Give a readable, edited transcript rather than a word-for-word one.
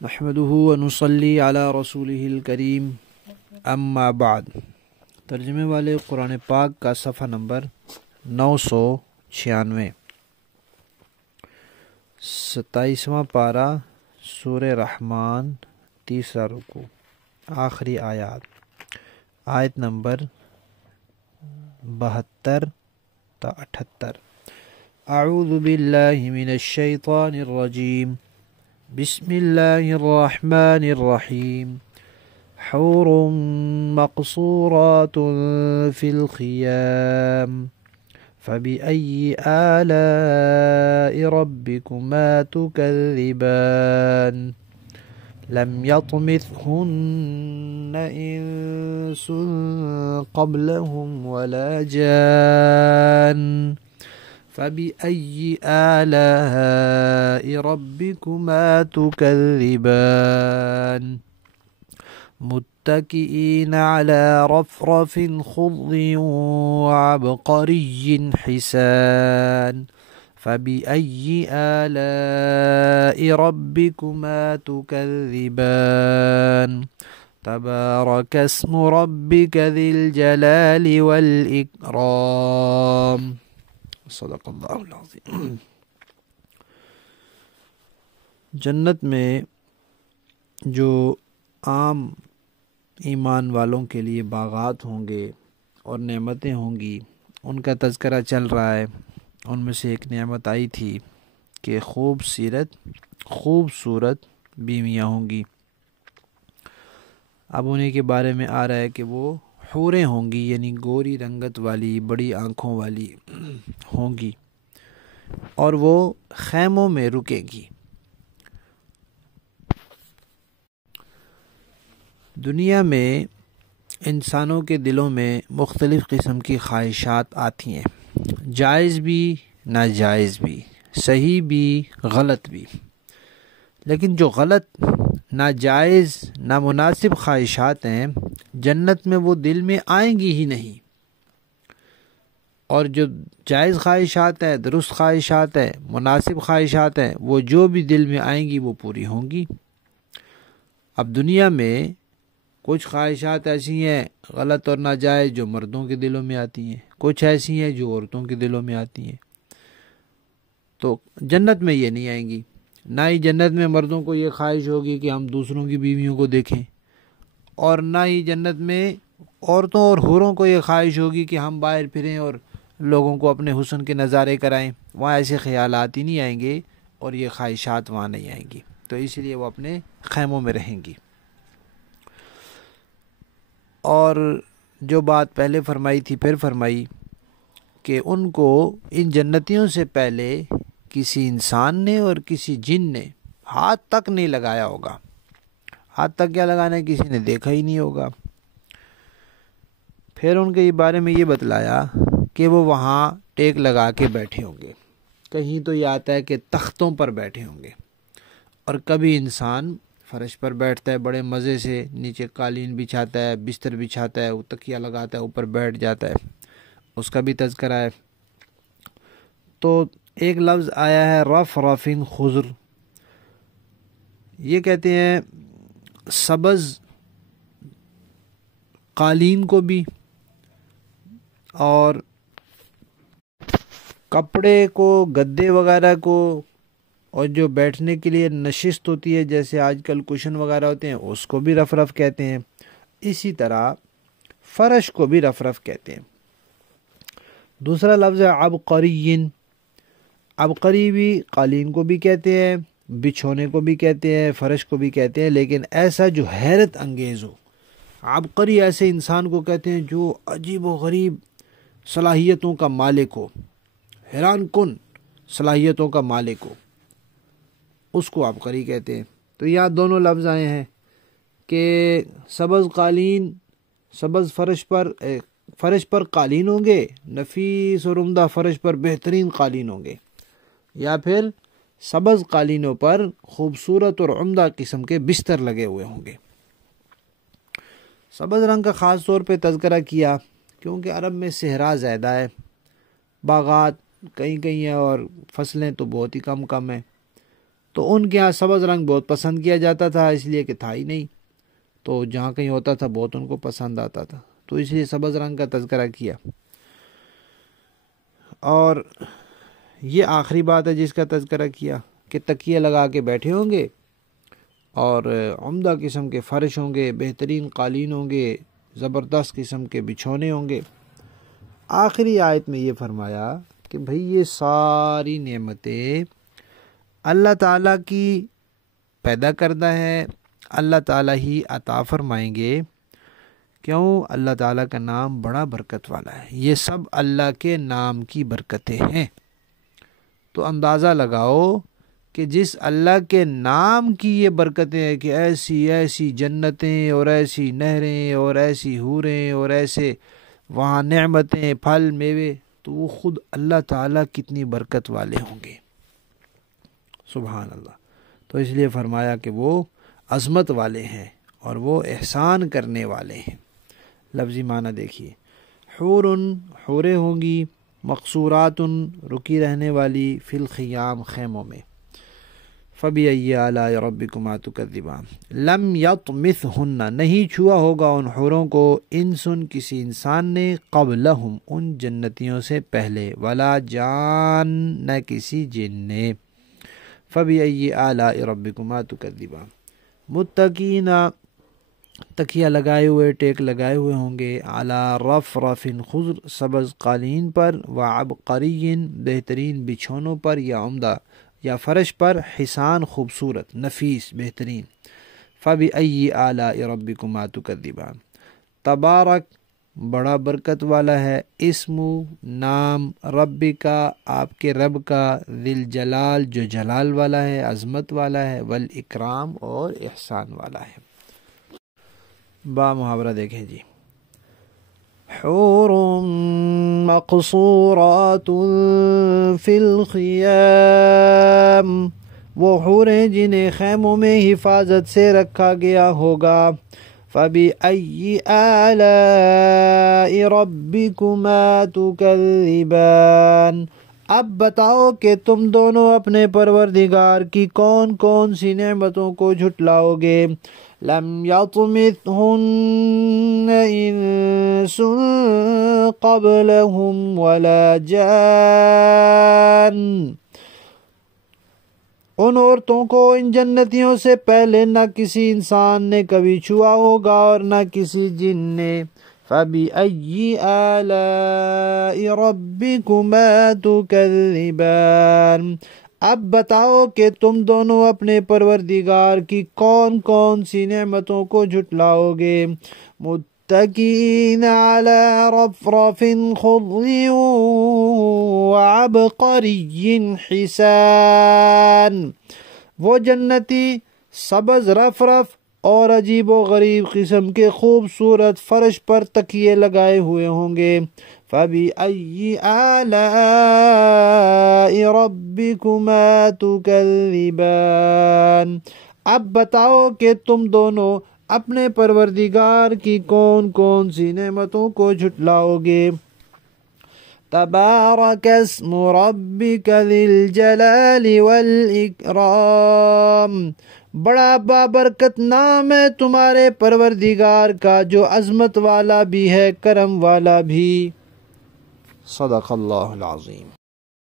نحمده ونصلي على رسوله الکریم اما بعد۔ ترجمے والے قرآن پاک کا صفحہ نمبر 996، 27واں پارہ، سورہ رحمان، تیسرا رکوع، آخری آیت نمبر 72 تا 78۔ اعوذ باللہ من الشیطان الرجیم، بسم اللہ الرحمن الرحیم۔ حور مقصورات فی الخیام فبأي آلاء ربكما تكذبان لم يطمثهن إنس قبلهم ولا جان فبأي آلاء ربكما تكذبان متكئين على رفرف خضر وعبقري حسان فبأي آلاء ربكما تكذبان تبارك اسم ربك ذي الجلال والإكرام۔ صدق اللہ العظیم۔ جنت میں جو عام ایمان والوں کے لیے باغات ہوں گے اور نعمتیں ہوں گی، ان کا تذکرہ چل رہا ہے۔ ان میں سے ایک نعمت آئی تھی کہ خوبصورت بیویاں ہوں گی۔ اب انہیں کے بارے میں آ رہا ہے کہ وہ حوریں ہوں گی، یعنی گوری رنگت والی، بڑی آنکھوں والی ہوں گی، اور وہ خیموں میں رکے گی۔ دنیا میں انسانوں کے دلوں میں مختلف قسم کی خواہشات آتی ہیں، جائز بھی، ناجائز بھی، صحیح بھی، غلط بھی۔ لیکن جو غلط، ناجائز، نامناسب خواہشات ہیں، جنت میں وہ دل میں آئیں گی ہی نہیں، اور جو جائز خواہشات ہیں، درست خواہشات ہیں، مناسب خواہشات ہیں، وہ جو بھی دل میں آئیں گی وہ پوری ہوں گی۔ اب دنیا میں کچھ خواہشات ایسی ہیں غلط اور ناجائز جو مردوں کے دلوں میں آتی ہیں، کچھ ایسی ہیں جو عورتوں کے دلوں میں آتی ہیں۔ تو جنت میں یہ نہیں آئیں گی۔ نہ ہی جنت میں مردوں کو یہ خواہش ہوگی کہ ہم دوسروں کی بیویوں کو دیکھیں، اور نہ ہی جنت میں عورتوں اور حوروں کو یہ خواہش ہوگی کہ ہم باہر پھریں اور لوگوں کو اپنے حسن کے نظارے کرائیں۔ وہاں ایسے خیالات ہی نہیں آئیں گے اور یہ خواہشات وہاں نہیں آئیں گی، تو اس لیے وہ اپنے خیموں میں رہیں گی۔ اور جو بات پہلے فرمائی تھی پھر فرمائی کہ ان کو، ان جنتیوں سے پہلے کسی انسان نے اور کسی جن نے ہاتھ تک نہیں لگایا ہوگا۔ ہاتھ تک کیا لگانا ہے، کسی نے دیکھا ہی نہیں ہوگا۔ پھر ان کے بارے میں یہ بتلایا کہ وہ وہاں ٹیک لگا کے بیٹھے ہوں گے۔ کہیں تو یہ آتا ہے کہ تختوں پر بیٹھے ہوں گے، اور کبھی انسان فرش پر بیٹھتا ہے بڑے مزے سے، نیچے قالین بچھاتا ہے، بستر بچھاتا ہے، تکیہ لگاتا ہے، اوپر بیٹھ جاتا ہے، اس کا بھی تذکرہ ہے۔ تو ایک لفظ آیا ہے رفرف خضر، یہ کہتے ہیں سبز قالین کو بھی، اور کپڑے کو، گدے وغیرہ کو، اور جو بیٹھنے کے لیے نشست ہوتی ہے جیسے آج کل کشن وغیرہ ہوتے ہیں، اس کو بھی رفرف کہتے ہیں۔ اسی طرح فرش کو بھی رفرف کہتے ہیں۔ دوسرا لفظ ہے عبقری۔ عبقری بھی قالین کو بھی کہتے ہیں، بچھونے کو بھی کہتے ہیں، فرش کو بھی کہتے ہیں، لیکن ایسا جو حیرت انگیز ہو۔ عبقری ایسے انسان کو کہتے ہیں جو عجیب و غریب صلاحیتوں کا مالک ہو، حیران کن صلاحیتوں کا مالک ہو، اس کو عبقری کہتے ہیں۔ تو یہاں دونوں لفظ آئے ہیں کہ سبز قالین، سبز فرش پر قالین ہوں گے، نفیس اور عمدہ فرش پر بہترین قالین ہوں گے، یا پھر سبز قالینوں پر خوبصورت اور عمدہ قسم کے بستر لگے ہوئے ہوں گے۔ سبز رنگ کا خاص طور پہ تذکرہ کیا کیونکہ عرب میں صحرا زیادہ ہے، باغات کہیں کہیں ہیں اور فصلیں تو بہت ہی کم ہیں، تو ان کے ہاں سبز رنگ بہت پسند کیا جاتا تھا، اس لیے کہ تھا ہی نہیں، تو جہاں کہیں ہوتا تھا بہت ان کو پسند آتا تھا، تو اس لیے سبز رنگ کا تذکرہ کیا۔ اور یہ آخری بات ہے جس کا تذکرہ کیا کہ تکیے لگا کے بیٹھے ہوں گے اور عمدہ قسم کے فرش ہوں گے، بہترین قالین ہوں گے، زبردست قسم کے بچھونے ہوں گے۔ آخری آیت میں یہ فرمایا کہ بھئی یہ ساری نعمتیں اللہ تعالیٰ کی پیدا کردہ ہے، اللہ تعالیٰ ہی عطا فرمائیں گے۔ کیوں؟ اللہ تعالیٰ کا نام بڑا برکت والا ہے، یہ سب اللہ کے نام کی برکتیں ہیں۔ تو اندازہ لگاؤ کہ جس اللہ کے نام کی یہ برکتیں ہیں کہ ایسی ایسی جنتیں اور ایسی نہریں اور ایسی حوریں اور ایسے وہاں نعمتیں، پھل، میوے، تو وہ خود اللہ تعالیٰ کتنی برکت والے ہوں گے، سبحان اللہ۔ تو اس لیے فرمایا کہ وہ عظمت والے ہیں اور وہ احسان کرنے والے ہیں۔ لفظی معنی دیکھیے، حوریں ہوں گی، مقصورات رکی رہنے والی، فی الخیام خیموں میں، فَبِأَيِّ آلَاءِ رَبِّكُمَا تُكَذِّبَانِ لَمْ يَطْمِثْهُنَّ نہیں چھوا ہوگا ان حوروں کو انسن کسی انسان نے، قبلہم ان جنتیوں سے پہلے، ولا جان نہ کسی جن نے، فَبِأَيِّ آلَاءِ رَبِّكُمَا تُكَذِّبَانِ متقین تکیہ لگائے ہوئے، ٹیک لگائے ہوئے ہوں گے، علی رفرف خضر سبز قالین پر، وعبقری بہترین بچھونوں پر یا عمدہ یا فرش پر، حسان خوبصورت نفیس بہترین، فَبِأَيِّ آلَاءِ رَبِّكُمَا تُكَذِّبَانِ تبارک بڑا برکت والا ہے، اسم نام، رب کا آپ کے رب کا، ذل جلال جو جلال والا ہے، عظمت والا ہے، والاکرام اور احسان والا ہے۔ با محاورہ دیکھیں جی، حور مقصورات فی الخیام وہ حوریں جنہیں خیموں میں حفاظت سے رکھا گیا ہوگا، فَبِأَيِّ آلَاءِ رَبِّكُمَا تُكَذِّبَانِ اب بتاؤ کہ تم دونوں اپنے پروردگار کی کون کون سی نعمتوں کو جھٹلاؤ گے۔ لم يطمثهن انس قبلهم ولا جان ان عورتوں کو ان جنتیوں سے پہلے نہ کسی انسان نے کبھی چھوا ہوگا اور نہ کسی جن نے۔ فَبِأَيِّ آلَاءِ رَبِّكُمَا تُكَذِّبَانِ اب بتاؤ کہ تم دونوں اپنے پروردگار کی کون کون سی نعمتوں کو جھٹلاؤ گے۔ متکئین علی رفرف خضر وعبقری حسان وہ جنتی سبز رفرف اور عجیب و غریب قسم کے خوبصورت فرش پر تکیے لگائے ہوئے ہوں گے۔ فَبِأَيِّ آلَاءِ رَبِّكُمَا تُكَذِّبَانِ اب بتاؤ کہ تم دونوں اپنے پروردگار کی کون کون سی نعمتوں کو جھٹلاؤ گے۔ تبارک اسم ربک ذی الجلال والاکرام بڑا بابرکت نام ہے تمہارے پروردگار کا جو عظمت والا بھی ہے، کرم والا بھی۔ صدق اللہ العظیم۔